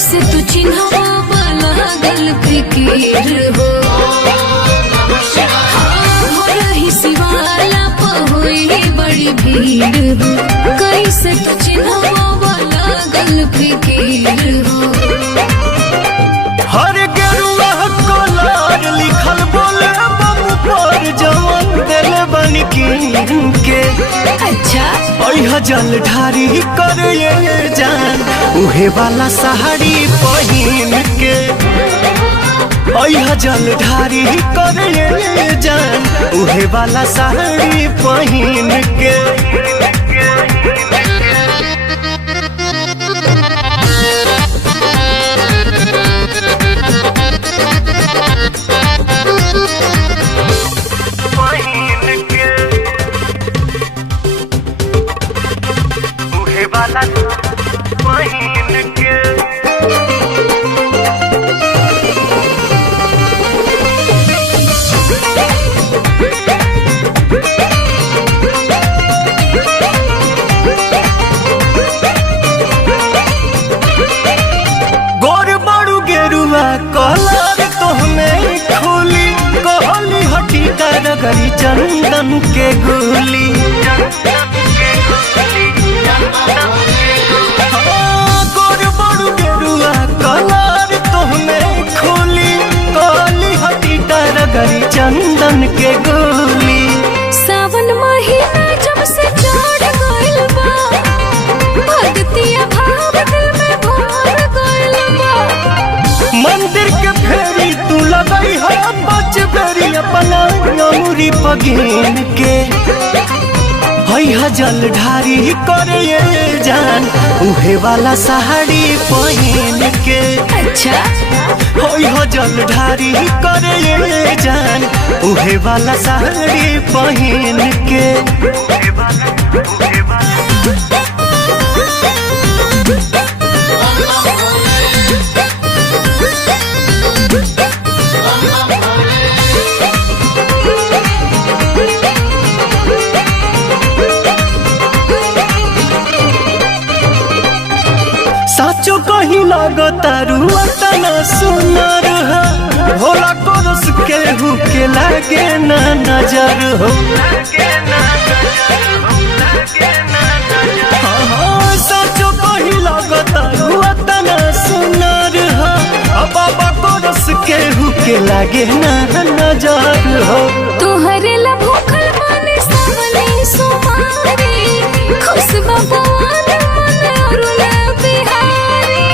कैसे तू चिन्हवा लागल फिकीर हो हो रही शिवाला पहुई बड़ी भीड़ हो कैसे तू चिन्हवा लागल फिकीर हो हर गेरुआ कलर लिखल बोले बम पर जवन दिल बन के अच्छा ओह जल ढारी कर ये जान उहे वाला साड़ी पहिन के ओह जल ढारी कर ये जान उहे वाला साड़ी पहिन के वाला पहिन के गोर बड़ू गेरुआ कलर तोहमे खोली कहली हटी कर गरी चंदन के गोली गोर बड़ू गेरुआ कलर तोहमे खोली कहली हटी कर गरी चंदन के गोली सावन महीना जब से चढ़ गइल बा भक्तिया भाव दिल में भर गइल बा मंदिर के फेरी तू लगई है बच बेरी अपना नौरी पगीन के है जल ढारी करे ये जान उहे वाला साड़ी पहिन के अच्छा है जल ढारी करे ये जान उहे वाला साड़ी पहिन के साचो कहीं लगता रुआ तना सुनर हो भोला कोरस के हु के लागे ना नजर हो हाँ, साचो कहीं लगता रुआ तना सुनर हो बाबा कोरस के हु के लागे ना नजर हो तोहरे ला भूखल माने सावने सुमारी खुशबा पवन मन अरुण बिहारी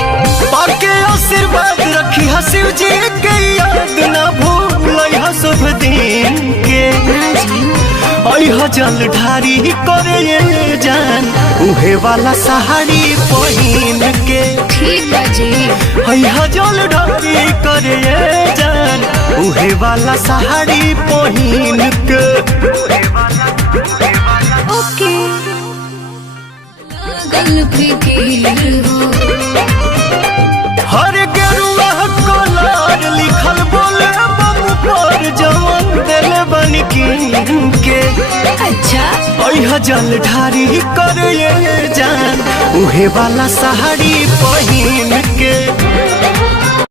पाके आशीर्वाद रखी शिव जी के याद ना भूल शुभ दिन के जल ढारी करे ये जान उहे वाला साड़ी पहिन के ठीक बाजी जल ढारी करे ये जान उहे वाला साड़ी पहिन के ओके लागल फिकीर हो हर गेरुआ कलर लिखल बोले बम पर जवन दिल बन के अच्छा ओह जल ढारी कर ये जान उहे वाला साड़ी पहिन के